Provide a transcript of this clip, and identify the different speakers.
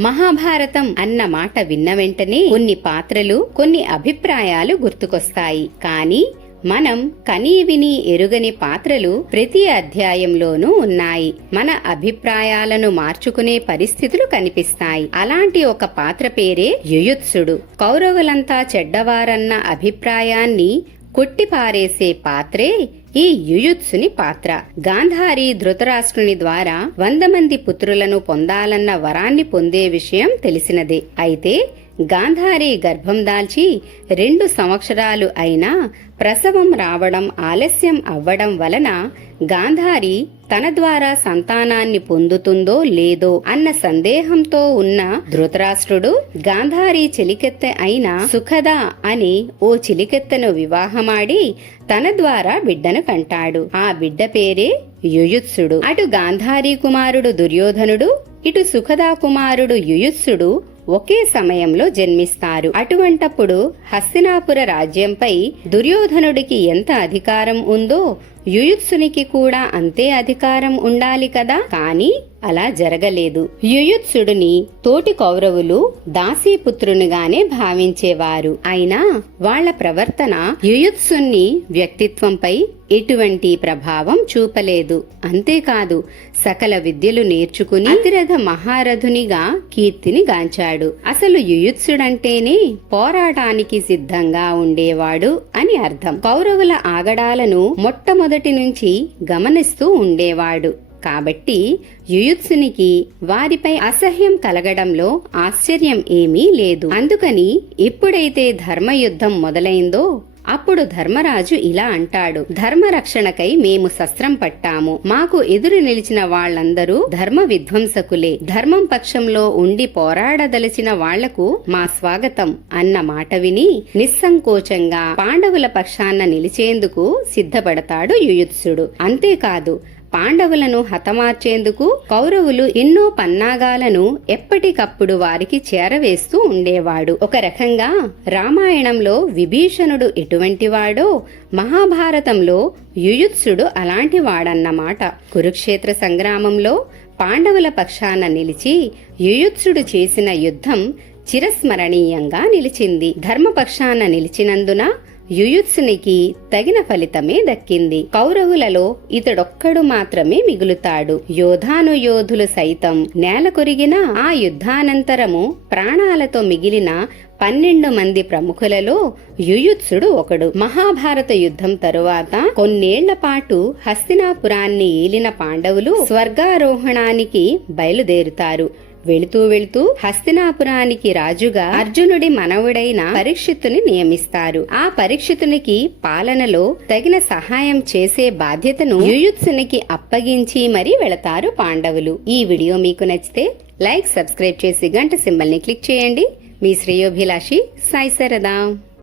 Speaker 1: మహాభారతం అన్న మాట విన్న వెంటనే కొన్ని పాత్రలు కొన్ని అభిప్రాయాలు గుర్తుకొస్తాయి. కానీ మనం కనీ విని ఎరుగని పాత్రలు ప్రతి అధ్యాయంలోనూ ఉన్నాయి. మన అభిప్రాయాలను మార్చుకునే పరిస్థితులు కనిపిస్తాయి. అలాంటి ఒక పాత్ర పేరే యుయుత్సుడు. కౌరవులంతా చెడ్డవారన్న అభిప్రాయాన్ని కొట్టిపారేసే పాత్రే ఈ యుయుత్సుని పాత్ర. గాంధారి ధృతరాష్ట్రుని ద్వారా వంద మంది పుత్రులను పొందాలన్న వరాన్ని పొందే విషయం తెలిసినదే. అయితే గాంధారి గర్భం దాల్చి రెండు సంవత్సరాలు అయినా ప్రసవం రావడం ఆలస్యం అవ్వడం వలన గాంధారి తన ద్వారా సంతానాన్ని పొందుతుందో లేదో అన్న సందేహంతో ఉన్న ధృతరాష్ట్రుడు గాంధారి చిలికెత్తె అయిన సుఖద అని ఓ చిలికెత్తెను వివాహమాడి తన ద్వారా బిడ్డను కంటాడు. ఆ బిడ్డ పేరే యుయుత్సుడు. అటు గాంధారి కుమారుడు దుర్యోధనుడు ఇటు సుఖదా కుమారుడు యుయుత్సుడు ఒకే సమయంలో జన్మిస్తారు. అటువంటప్పుడు హస్తినాపుర రాజ్యంపై దుర్యోధనుడికి ఎంత అధికారం ఉందో యుయుత్సునికి కూడా అంతే అధికారం ఉండాలి కదా? కానీ అలా జరగలేదు. యుయుత్సుడిని తోటి కౌరవులు దాసీపుత్రునిగానే భావించేవారు. అయినా వాళ్ళ ప్రవర్తన యుయుత్సుని వ్యక్తిత్వంపై ఎటువంటి ప్రభావం చూపలేదు. అంతేకాదు సకల విద్యలు నేర్చుకుని అతిరథ మహారథునిగా కీర్తిని గాంచాడు. అసలు యుయుత్సుడంటేనే పోరాటానికి సిద్ధంగా ఉండేవాడు అని అర్థం. కౌరవుల ఆగడాలను మొట్టమొదటి నుంచి గమనిస్తూ ఉండేవాడు. కాబట్టి యుయుత్సునికి వారిపై అసహ్యం కలగడంలో ఆశ్చర్యం ఏమీ లేదు. అందుకని ఎప్పుడైతే ధర్మయుద్ధం మొదలైందో అప్పుడు ధర్మరాజు ఇలా అంటాడు. ధర్మరక్షణకై మేము శస్త్రం పట్టాము. మాకు ఎదురు నిలిచిన వాళ్ళందరూ ధర్మ విధ్వంసకులే. ధర్మం పక్షంలో ఉండి పోరాడదలిచిన వాళ్ళకు మా స్వాగతం అన్న మాట విని నిస్సంకోచంగా పాండవుల పక్షాన నిలిచేందుకు సిద్ధపడతాడు యుయుత్సుడు. అంతేకాదు పాండవులను హతమార్చేందుకు కౌరవులు ఎన్నో పన్నాగాలను ఎప్పటికప్పుడు వారికి చేరవేస్తూ ఉండేవాడు. ఒక రకంగా రామాయణంలో విభీషణుడు ఎటువంటివాడో మహాభారతంలో యుయుత్సుడు అలాంటి వాడన్నమాట కురుక్షేత్ర సంగ్రామంలో పాండవుల పక్షాన నిలిచి యుయుత్సుడు చేసిన యుద్ధం చిరస్మరణీయంగా నిలిచింది. ధర్మపక్షాన నిలిచినందున యుయుత్సునికి తగిన ఫలితమే దక్కింది. కౌరవులలో ఇతడొక్కడు మాత్రమే మిగులుతాడు. యోధాను యోధులు సైతం నేల కొరిగిన ఆ యుద్ధానంతరము ప్రాణాలతో మిగిలిన పన్నెండు మంది ప్రముఖులలో యుయుత్సుడు ఒకడు. మహాభారత యుద్ధం తరువాత కొన్నేళ్ళ పాటు హస్తినాపురాన్ని ఏలిన పాండవులు స్వర్గారోహణానికి బయలుదేరుతారు. వెళుతూ వెళుతూ హస్తినాపురానికి రాజుగా అర్జునుడి మనవుడైన పరీక్షితుని నియమిస్తారు. ఆ పరీక్షితునికి పాలనలో తగిన సహాయం చేసే బాధ్యతను యుయుత్సునికి అప్పగించి మరీ వెళతారు పాండవులు. ఈ వీడియో మీకు నచ్చితే లైక్ సబ్స్క్రైబ్ చేసి గంట సింబల్ని క్లిక్ చేయండి. మీ శ్రేయోభిలాషి సాయి సరదా.